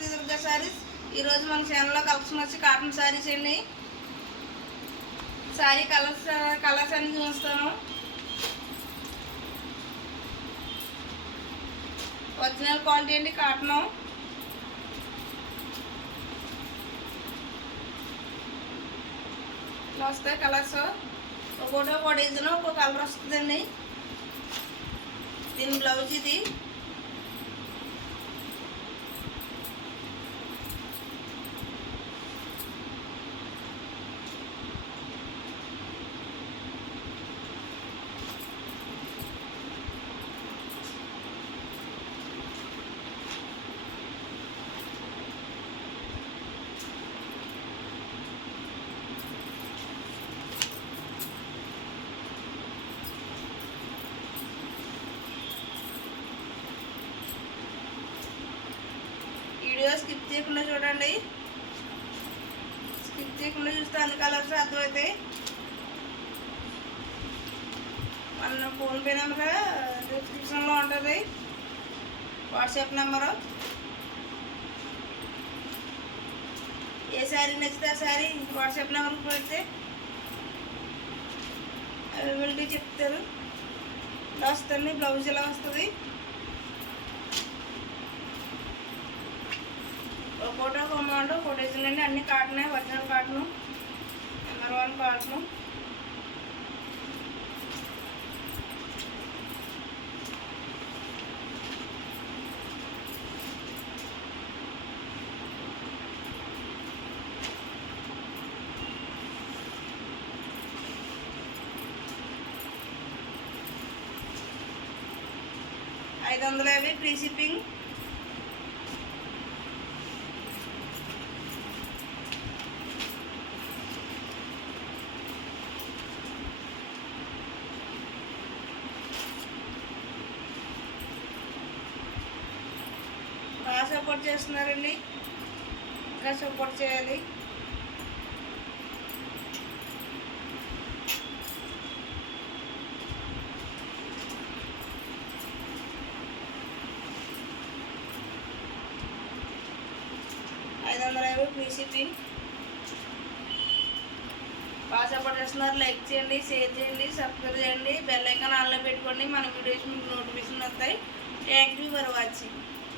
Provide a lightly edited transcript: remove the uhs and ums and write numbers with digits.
శ్రీ దుర్గా శారీస్. ఈరోజు మన ఛానల్లో కలెక్షన్ వచ్చి కాటన్ శారీస్ అండి. శారీ కలర్స్ అన్ని చూస్తాను. ఒరిజినల్ క్వాలిటీ అండి, కాటను. ఇలా వస్తాయి కలర్స్. ఒక్కో డిజైన్ ఒక్కో కలర్ వస్తుందండి. దీని బ్లౌజ్ ఇది. వీడియో స్కిప్ చేయకుండా చూడండి. స్కిప్ చేయకుండా చూస్తే అన్ని కలర్స్ అర్థమవుతాయి. మన ఫోన్పే నెంబర్ డిస్క్రిప్షన్లో ఉంటుంది, వాట్సాప్ నెంబరు. ఏ శారీ నచ్చితే ఆ శారీ వాట్సాప్ నెంబర్కి పెడితే అవైలబిలిటీ చెప్తారు. ఇలా వస్తుంది బ్లౌజ్, ఇలా వస్తుంది. ఒక్కోటి ఒక అమౌంట్, ఒక డిజైన్ అండి. అన్ని కాటనే, original cotton, number 1 cotton. $550 free shipping. బాగా సపోర్ట్ చేస్తున్నారండి, ఇంకా సపోర్ట్ చేయాలి. $550 ఫ్రీ షిప్పింగ్. బాగా సపోర్ట్ చేస్తున్నారు. లైక్ చేయండి, షేర్ చేయండి, సబ్స్క్రైబ్ చేయండి, బెల్ ఐకాన్ ఆన్లో పెట్టుకోండి. మన వీడియోస్ మీకు నోటిఫికేషన్ వస్తాయి. Thank you for watching.